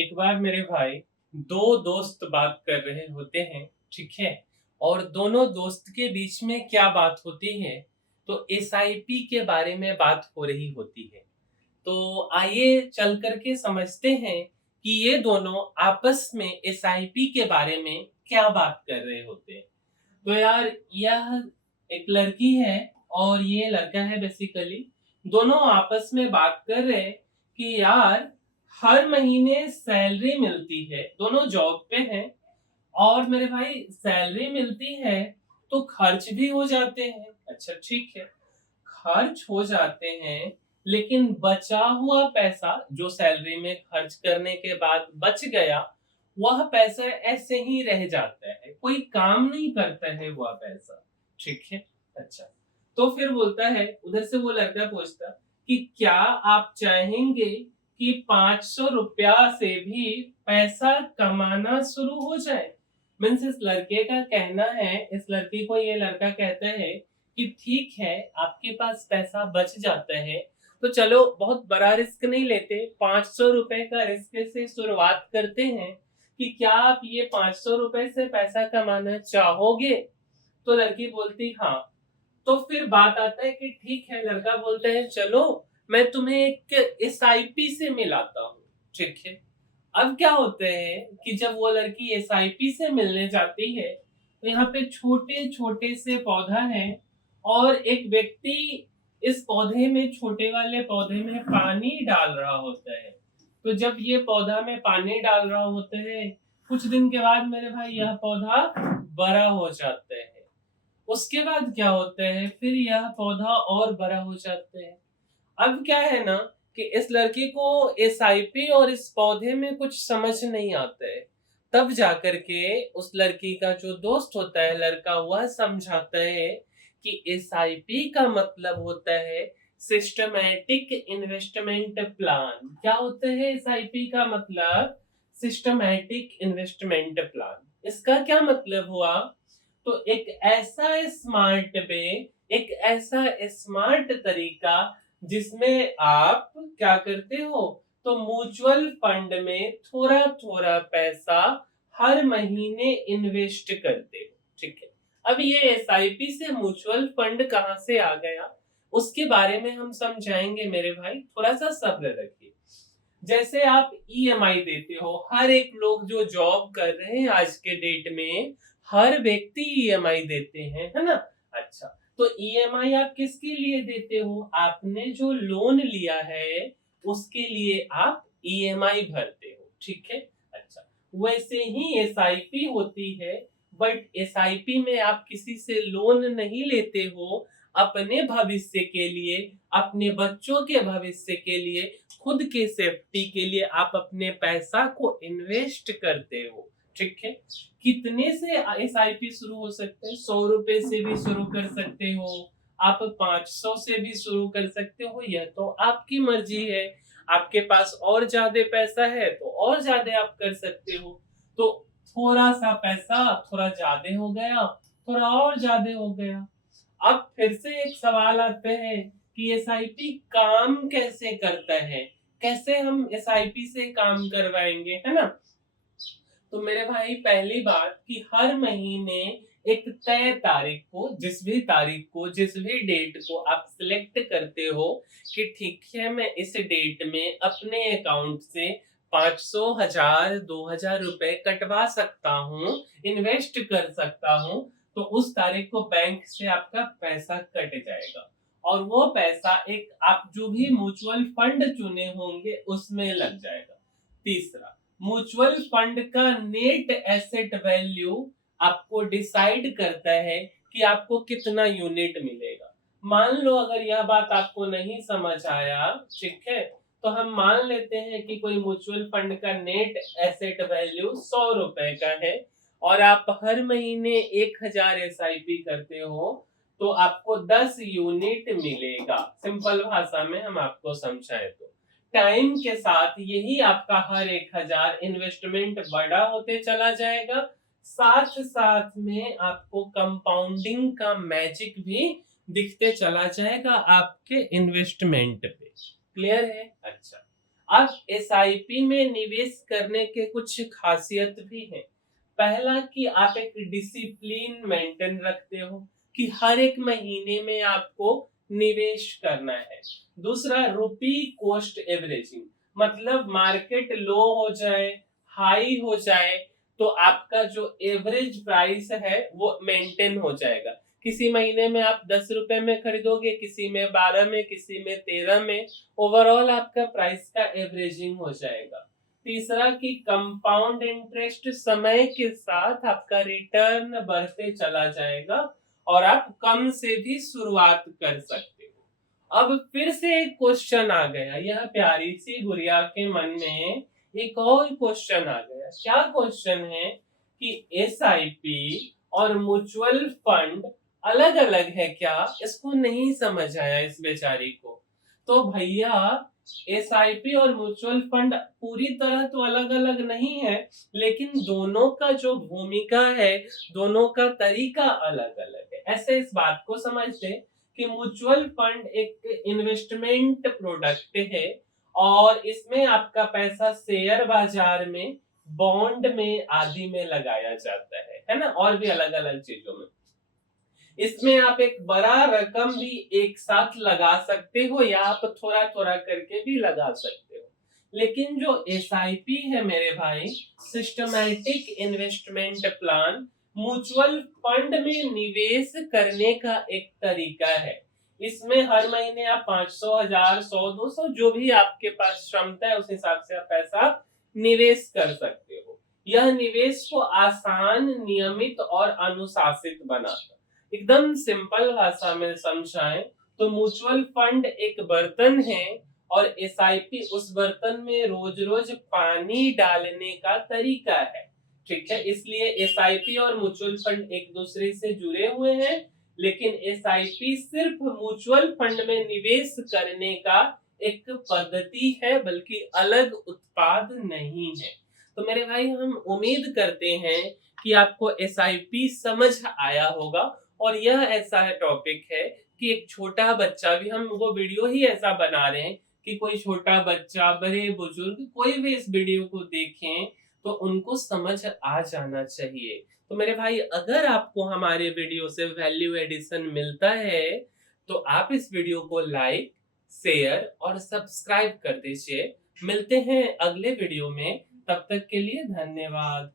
एक बार मेरे भाई दो दोस्त बात कर रहे होते हैं, ठीक है। और दोनों दोस्त के बीच में क्या बात होती है, तो एसआईपी के बारे में बात हो रही होती है। तो आइए चल करके समझते हैं कि ये दोनों आपस में एसआईपी के बारे में क्या बात कर रहे होते हैं। तो यार यह एक लड़की है और ये लड़का है बेसिकली। दोनों आपस में बात कर रहे हैं कि यार हर महीने सैलरी मिलती है, दोनों जॉब पे हैं। और मेरे भाई सैलरी मिलती है तो खर्च भी हो जाते हैं। अच्छा ठीक है, खर्च हो जाते हैं, लेकिन बचा हुआ पैसा जो सैलरी में खर्च करने के बाद बच गया, वह पैसा ऐसे ही रह जाता है, कोई काम नहीं करता है वह पैसा। ठीक है। अच्छा, तो फिर बोलता है, उधर से वो लड़का पूछता कि क्या आप चाहेंगे कि 500 रुपया से भी पैसा कमाना शुरू हो जाए। मीन्स इस लड़के का कहना है, इस लड़की को ये लड़का कहता है कि ठीक है, आपके पास पैसा बच जाता है तो चलो बहुत बड़ा रिस्क नहीं लेते, 500 रुपए का रिस्क से शुरुआत करते हैं कि क्या आप ये 500 रुपए से पैसा कमाना चाहोगे। तो लड़की बोलती हाँ। तो फिर बात आता है कि ठीक है, लड़का बोलता है चलो मैं तुम्हें एक एसआईपी से मिलाता हूँ। ठीक है। अब क्या होता है कि जब वो लड़की एसआईपी से मिलने जाती है तो यहाँ पे छोटे छोटे से पौधा है और एक व्यक्ति इस पौधे में, छोटे वाले पौधे में पानी डाल रहा होता है। तो जब ये पौधा में पानी डाल रहा होता है, कुछ दिन के बाद मेरे भाई यह पौधा बड़ा हो जाता है। उसके बाद क्या होता है, फिर यह पौधा और बड़ा हो जाता है। अब क्या है ना कि इस लड़की को एसआईपी और इस पौधे में कुछ समझ नहीं आता है। तब जाकर के उस लड़की का जो दोस्त होता है, लड़का, वह समझाता है कि एसआईपी का मतलब होता है सिस्टमैटिक इन्वेस्टमेंट प्लान। क्या होता है एसआईपी का मतलब? Systematic investment plan. इसका क्या मतलब हुआ? तो एक ऐसा स्मार्ट वे, एक ऐसा स्मार्ट तरीका जिसमें आप क्या करते हो, तो म्यूचुअल फंड में थोड़ा थोड़ा पैसा हर महीने इन्वेस्ट करते हो। ठीक है। अब ये एसआईपी से म्यूचुअल फंड कहां से आ गया, उसके बारे में हम समझाएंगे मेरे भाई, थोड़ा सा सब्र रखिए। जैसे आप ईएमआई देते हो, हर एक लोग जो जॉब कर रहे हैं आज के डेट में, हर व्यक्ति ईएमआई देते हैं, है ना। अच्छा, तो ईएमआई आप किसके लिए देते हो? आपने जो लोन लिया है उसके लिए आप ईएमआई भरते हो। ठीक है। अच्छा, वैसे ही एसआईपी होती है, बट एसआईपी में आप किसी से लोन नहीं लेते हो। अपने भविष्य के लिए, अपने बच्चों के भविष्य के लिए, खुद के सेफ्टी के लिए आप अपने पैसा को इन्वेस्ट करते हो। ठीक है। कितने से एसआईपी शुरू हो सकते हैं? 100 रुपए से भी शुरू कर सकते हो, आप 500 से भी शुरू कर सकते हो, यह तो आपकी मर्जी है। आपके पास और ज्यादा पैसा है तो और ज्यादा आप कर सकते हो। तो थोड़ा सा पैसा थोड़ा ज्यादा हो गया, थोड़ा और ज्यादा हो गया। अब फिर से एक सवाल आता है कि एसआईपी काम कैसे करता है, कैसे हम एसआईपी से काम करवाएंगे, है ना। तो मेरे भाई पहली बात कि हर महीने एक तय तारीख को, जिस भी तारीख को, जिस भी डेट को आप सिलेक्ट करते हो कि ठीक है मैं इस डेट में अपने अकाउंट से 500, 1000, 2000 रुपए कटवा सकता हूँ, इन्वेस्ट कर सकता हूँ। तो उस तारीख को बैंक से आपका पैसा कट जाएगा और वो पैसा एक आप जो भी म्यूचुअल फंड चुने होंगे उसमें लग जाएगा। तीसरा, म्यूचुअल फंड का नेट एसेट वैल्यू आपको डिसाइड करता है कि आपको कितना यूनिट मिलेगा। मान लो अगर यह बात आपको नहीं समझ आया, ठीक है, तो हम मान लेते हैं कि कोई म्यूचुअल फंड का नेट एसेट वैल्यू 100 रुपए का है और आप हर महीने 1000 एसआईपी करते हो, तो आपको 10 यूनिट मिलेगा। सिंपल भाषा में हम आपको समझाएं तो टाइम के साथ यही आपका हर 1000 इन्वेस्टमेंट बड़ा होते चला जाएगा, साथ साथ में आपको कंपाउंडिंग का मैजिक भी दिखते चला जाएगा आपके इन्वेस्टमेंट पे। क्लियर है? अच्छा, अब एसआईपी में निवेश करने के कुछ खासियत भी हैं। पहला कि आप एक डिसिप्लिन मेंटेन रखते हो कि हर एक महीने में आपको निवेश करना है। दूसरा, रुपी कॉस्ट एवरेजिंग, मतलब मार्केट लो हो जाए, हाई हो जाए, तो आपका जो एवरेज प्राइस है वो मेंटेन हो जाएगा। किसी महीने में आप 10 रुपए में खरीदोगे, किसी में 12 में, किसी में 13 में, ओवरऑल आपका प्राइस का एवरेजिंग हो जाएगा। तीसरा कि कंपाउंड इंटरेस्ट, समय के साथ आपका रिटर्न बढ़ते चला जाएगा और आप कम से भी शुरुआत कर सकते हो। अब फिर से एक क्वेश्चन आ गया, यह प्यारी सी गुड़िया के मन में एक और क्वेश्चन आ गया। क्या क्वेश्चन है कि एसआईपी और म्यूचुअल फंड अलग अलग है क्या? इसको नहीं समझ आया इस बेचारी को। तो भैया, एसआईपी और म्यूचुअल फंड पूरी तरह तो अलग अलग नहीं है, लेकिन दोनों का जो भूमिका है, दोनों का तरीका अलग अलग है। ऐसे इस बात को समझते कि म्यूचुअल फंड एक इन्वेस्टमेंट प्रोडक्ट है और इसमें आपका पैसा शेयर बाजार में, बॉन्ड में आदि में लगाया जाता है ना, और भी अलग अलग चीजों में। इसमें आप एक बड़ा रकम भी एक साथ लगा सकते हो या आप थोड़ा थोड़ा करके भी लगा सकते हो। लेकिन जो एसआईपी है मेरे भाई, systematic investment plan, mutual fund में निवेश करने का एक तरीका है। इसमें हर महीने आप 500, 1000, 100, 200 जो भी आपके पास क्षमता है उस हिसाब से आप पैसा निवेश कर सकते हो। यह निवेश को आसान, नियमित और अनुशासित बनाता है। एकदम सिंपल भाषा में समझाएं तो म्यूचुअल फंड एक बर्तन है और एसआईपी उस बर्तन में रोज रोज पानी डालने का तरीका है। ठीक है, इसलिए एसआईपी और म्यूचुअल फंड एक दूसरे से जुड़े हुए हैं, लेकिन एसआईपी सिर्फ म्यूचुअल फंड में निवेश करने का एक पद्धति है, बल्कि अलग उत्पाद नहीं है। तो मेरे भाई, हम उम्मीद करते हैं कि आपको एसआईपी समझ आया होगा। और यह ऐसा है टॉपिक है कि एक छोटा बच्चा भी, हम वो वीडियो ही ऐसा बना रहे हैं कि कोई छोटा बच्चा, बड़े बुजुर्ग, कोई भी इस वीडियो को देखें तो उनको समझ आ जाना चाहिए। तो मेरे भाई, अगर आपको हमारे वीडियो से वैल्यू एडिशन मिलता है तो आप इस वीडियो को लाइक, शेयर और सब्सक्राइब कर दीजिए। मिलते हैं अगले वीडियो में, तब तक के लिए धन्यवाद।